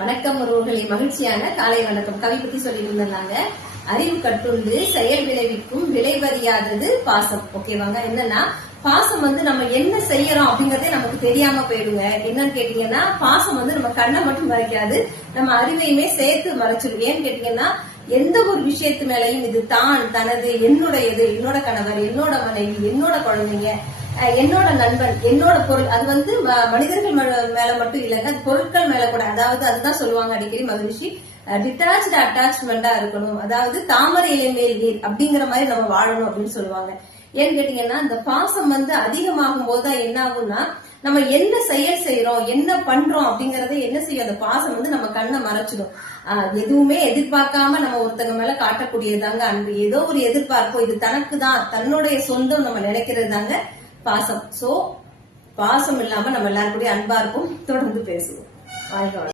வணக்கம் உறவுகளே, மகிழ்ச்சியான காலை வணக்கம். கவி பத்தி சொல்லிட்டு இருந்தாங்க. அறிவு கட்டுண்டு செயல் விளைவிக்கும் விளைவறியாதது பாசம். ஓகேவாங்க. என்னன்னா பாசம் நம்ம என்ன செய்யறோம் அப்படிங்கறதே நமக்கு தெரியாம போயிடுங்க. என்னன்னு கேட்டீங்கன்னா பாசம் நம்ம கண்ணை மட்டும் மறைக்காது, நம்ம அறிவையுமே சேர்த்து மறைச்சிடும். ஏன்னு கேட்டீங்கன்னா எந்த ஒரு விஷயத்து மேலையும் இது தான், தனது, என்னுடையது, என்னோட கணவர், என்னோட மனைவி, என்னோட குழந்தைங்க, என்னோட நண்பன், என்னோட பொருள், அது மனிதர்கள் மேல மட்டும் இல்லைங்க, அது பொருட்கள் மேல கூட. அதாவது அதுதான் சொல்லுவாங்க அடிக்கடி மகிழ்ச்சி, டிட்டாச்டு அட்டாச்மெண்டா இருக்கணும். அதாவது தாமரை இலை மேல் நீர் அப்படிங்கிற மாதிரி நம்ம வாழணும் அப்படின்னு சொல்லுவாங்க. ஏன்னு கேட்டீங்கன்னா இந்த பாசம் அதிகமாகும் போதுதான் என்ன ஆகும்னா நம்ம என்ன செயல் செய்யறோம், என்ன பண்றோம் அப்படிங்கறத என்ன செய்யும், அந்த பாசம் நம்ம கண்ணை மறைச்சிடும். எதுவுமே எதிர்பார்க்காம நம்ம ஒருத்தங்க மேல காட்டக்கூடியதாங்க அன்பு. ஏதோ ஒரு எதிர்பார்ப்போம், இது தனக்கு தான், தன்னுடைய சொந்தம் நம்ம நினைக்கிறது தாங்க பாசம். சோ பாசம் இல்லாம நம்ம எல்லாரும் கூட அன்பா இருப்போம். தொடர்ந்து பேசுவோம். வாழ்க.